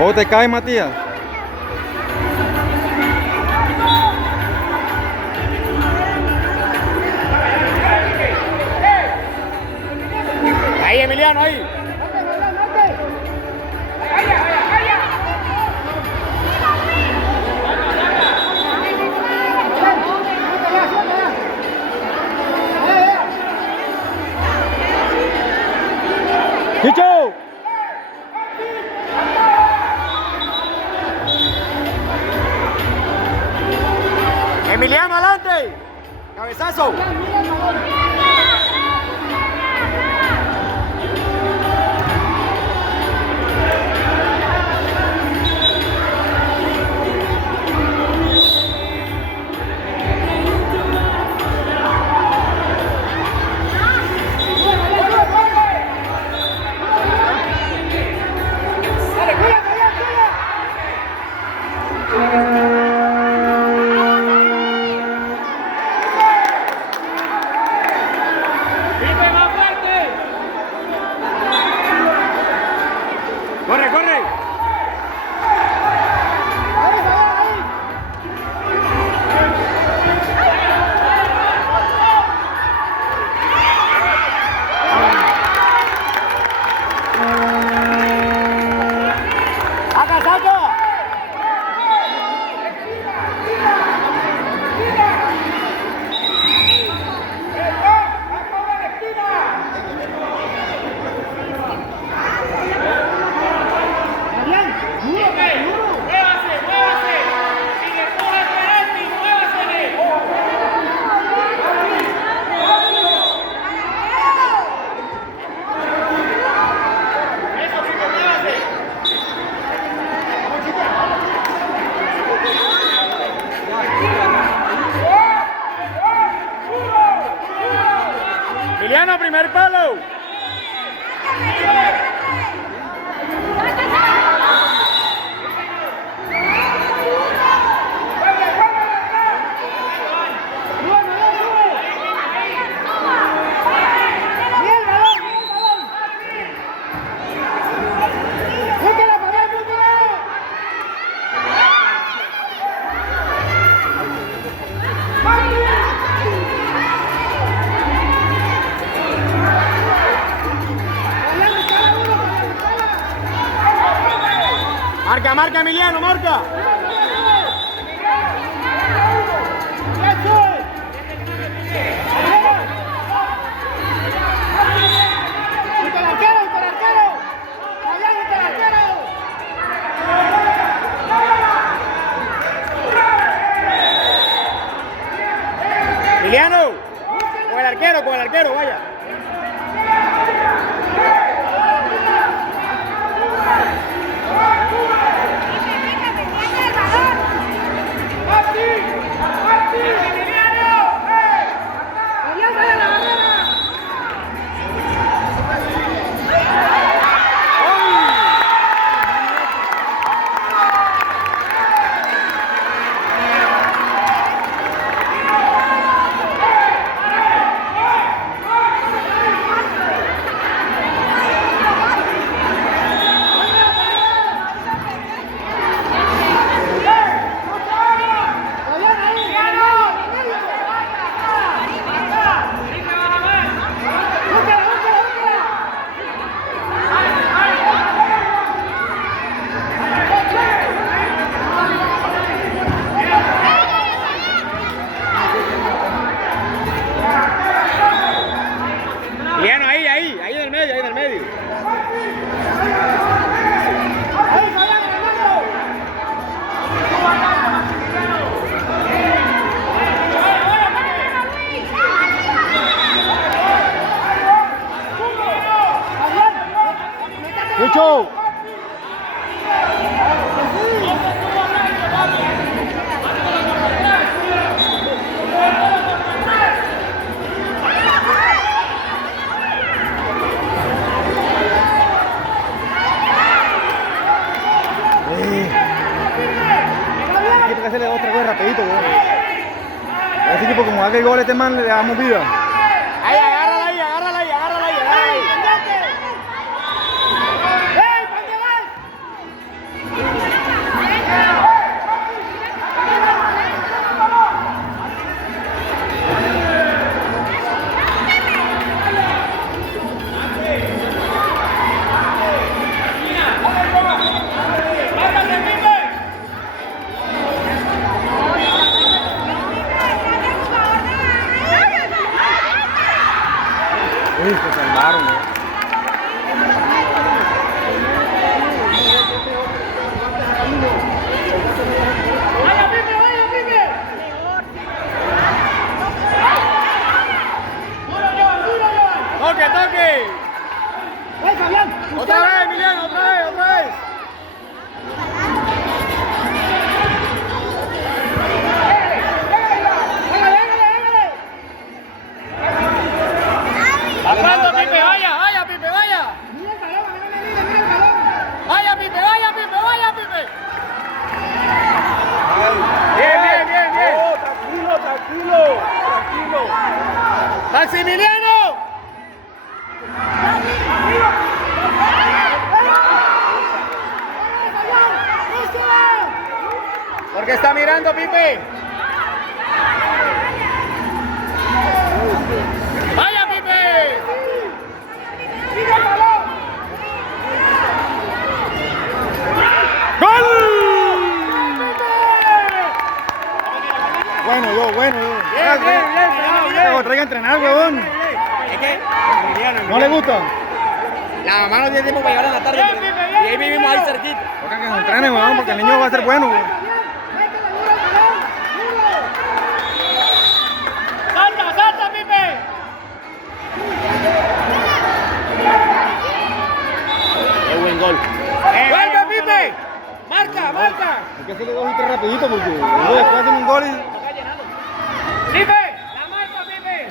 ¿O te cae, Matías? Ahí, Emiliano, ahí. ¡Chicho! Emiliano, adelante. Cabezazo. Corre, corre. ¡Saca, saca! Emiliano, primer palo. Marca, marca, Emiliano, marca. Emiliano, con el arquero, vaya. Emiliano, ahí en el medio, ahí en el medio. ¡Chicho! Hay que hacerle otra cosa rapidito, güey. A ese equipo, como haga el gol este man, le damos vida. Ahí, agárrala ahí, agárrala ahí, agárrala ahí, agárrala ahí. salvaron, ¿no? ¡Toque, toque! ¡Otra vez, Emiliano! ¡Otra vez, otra vez! ¡Va pronto, Pipe! ¡Vaya, vaya, Pipe, vaya! ¡Vaya, Pipe, vaya, Pipe, vaya, Pipe! ¡Bien, bien, bien, bien! Oh, tranquilo, tranquilo, tranquilo. ¡Maximiliano! Porque está mirando, Pipe. ¡Vaya, Pipe! ¡Gol! Bueno, yo. Bien, bien, bien, Pero traiga a entrenar, huevón. Es que ¿No le gusta? la mamá no tiene tiempo para llegar en la tarde. Y ahí vivimos ahí cerquita. Toca que se entrene, huevón, porque el niño va a ser bueno, huevón. ¡Salta, salta, Pipe! ¡Qué buen gol! ¡Vuelve, Pipe! ¡Marca, marca! Hay que hacerle 2 y 3 rapidito porque luego después hacen un gol y... ¡Pipe! ¡La marca, Pipe!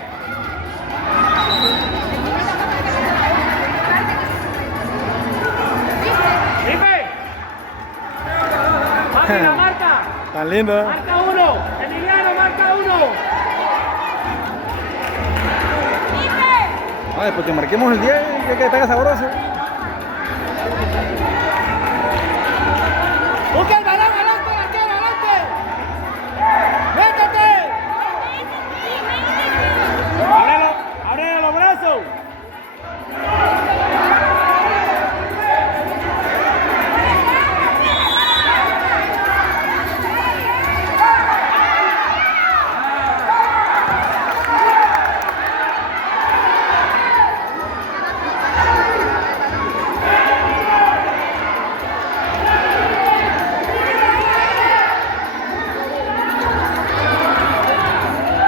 ¡Pipe! ¡Papi, la marca! Tan lindo, ¿eh? ¡Marca 1! ¡Emiliano, marca 1! Ah, después que marquemos el 10, que pega sabroso. ¡Busca el balón, adelante, arquero, adelante! ¡Métete! ¡Ábrele los brazos!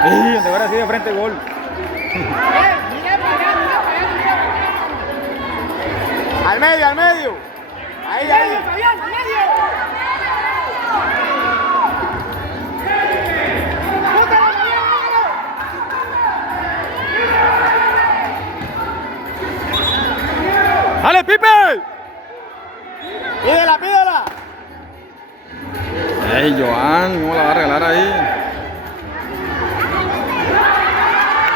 Sí, donde ahora sí de frente gol. Al medio, al medio. Ahí, ahí. ¡Dale, Pipe! Pídela, pídela. ¡Ey, Joan! ¿Cómo la va a regalar ahí?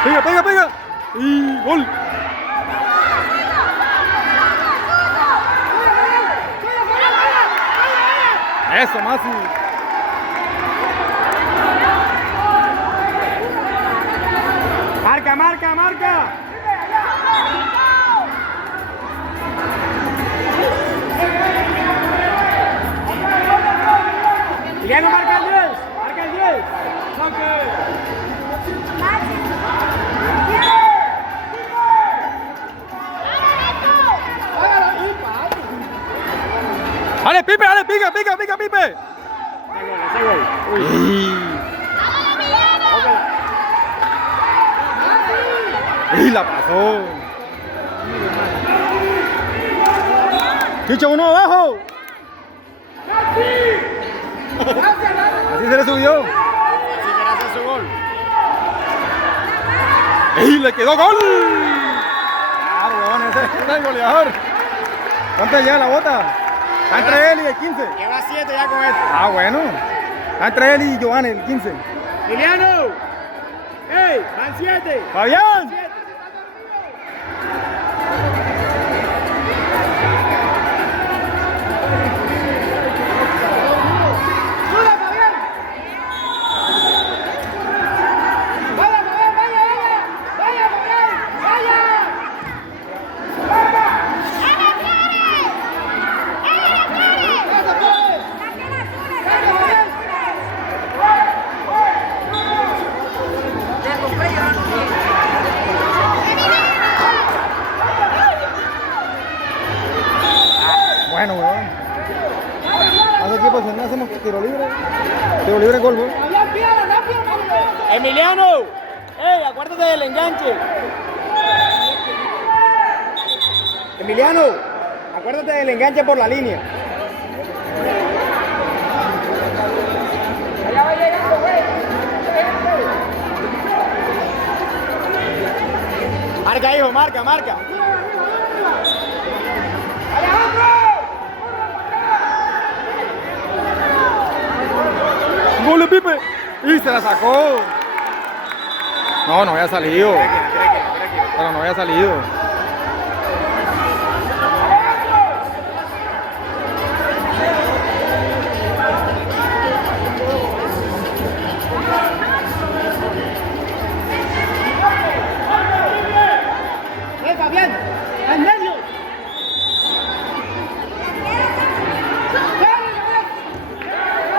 ¡Pega, pega, pega! ¡Y gol! ¡Eso, Masi! Marca, marca, marca. Emiliano, marca el 10. Marca el 10. ¡Dale, Pipe! ¡Dale, pica, pica, pica, Pipe! ¡Y la pasó! ¡Chicho, uno abajo! Así se le subió. Así que hace su gol. ¡Y le quedó gol! Claro, huevón, ese es el goleador. ¿Cuánto llega la bota? Está entre él y el 15. Lleva 7 ya con esto. Ah, bueno. Está entre él y Giovanni, el 15. Emiliano. ¡Ey! ¡Van 7! ¡Fabián! Tiro libre, gol, güey. Emiliano, acuérdate del enganche. Emiliano, acuérdate del enganche por la línea. Marca, hijo, marca, marca. ¡Gol, Pipe! ¡Y se la sacó! No, no había salido. Pero no había salido. Fabián, al medio.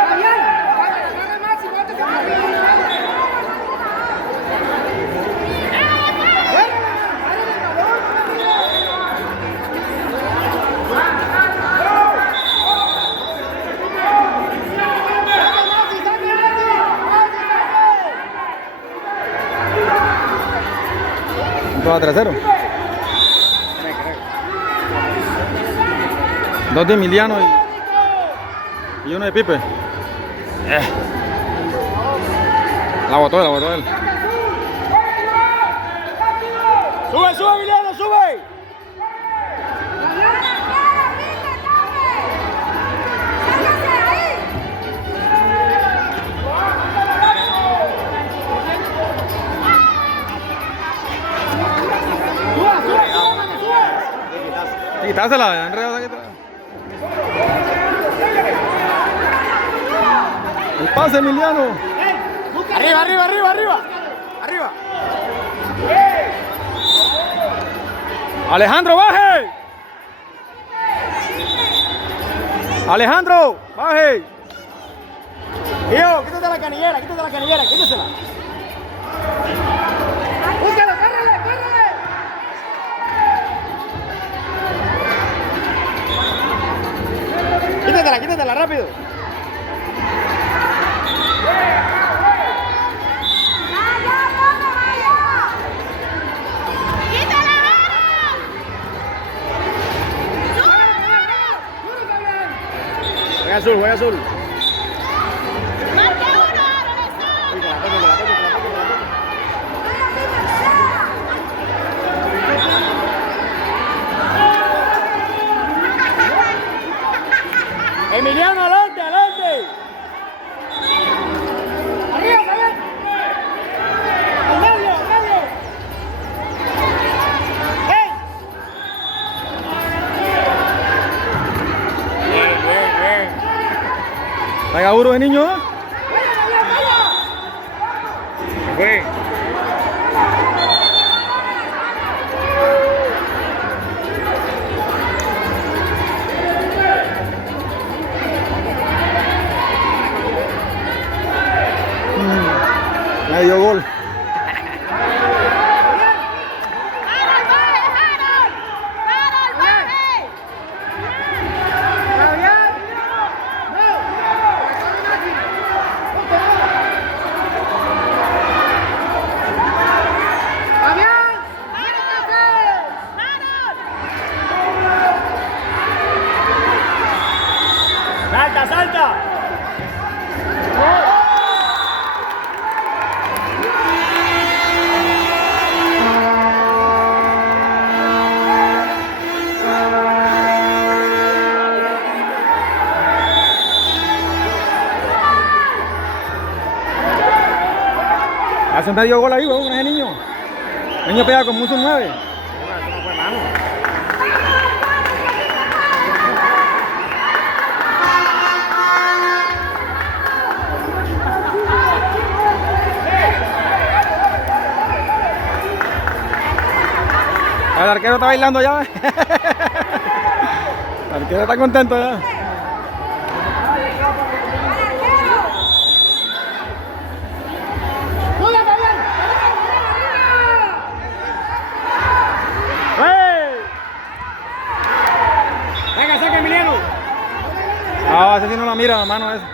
Fabián, agarra más y bate con a 3-0. 2 de Emiliano y 1 de Pipe. La botó él. Sube, sube, Emiliano, sube. Quitásela, enredada aquí atrás. El pase, Emiliano. Arriba, arriba, arriba, arriba. Arriba. Alejandro, baje. Alejandro, baje. Hijo, quítate la canillera, quítasela. ¡Búscalo, córrele, córrele! Quítatela, rápido. Juega azul. Emiliano, adelante. ¡Arriba, Fabián! ¡Al medio! ¡Ey! Bien. Traiga duro de niño. ¡Vaya! Fue. Medio gol. ¡Salta! Hace un medio gol ahí, weón, ese niño. El niño pega como un 9. El arquero está bailando ya. El arquero está contento ya. Venga, saca Emiliano. Ah, ese sí no la mira, la mano esa.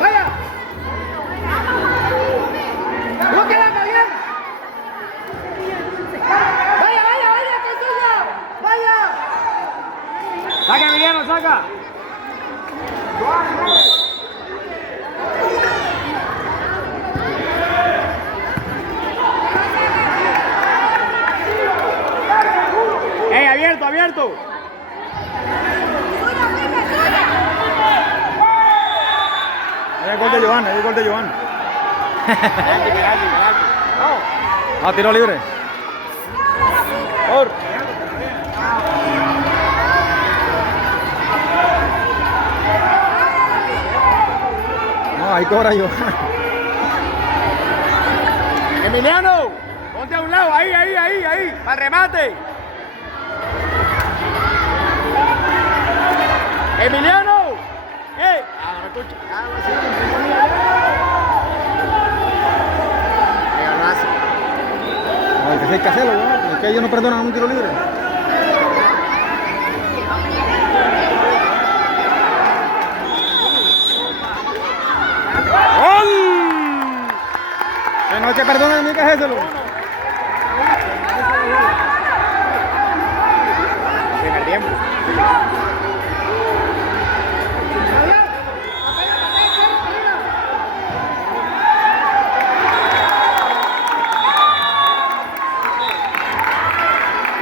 Vaya. Búsquela, bien. Vaya, vaya, vaya, que es tuyo. Vaya. Saca, Emiliano, saca. Abierto, abierto. Ahí hay gol de Joan, ahí hay gol de Joan. Ah, tiro libre. Por. No, ahí cobra Joan. Emiliano, ponte a un lado, ahí, para el remate. Emiliano, no me escucha. No, que hay que hacerlo, ¿no? Es que ellos no perdonan un tiro libre. ¡Gol! Que no hay que perdonar ni que hacérselo. Primer tiempo.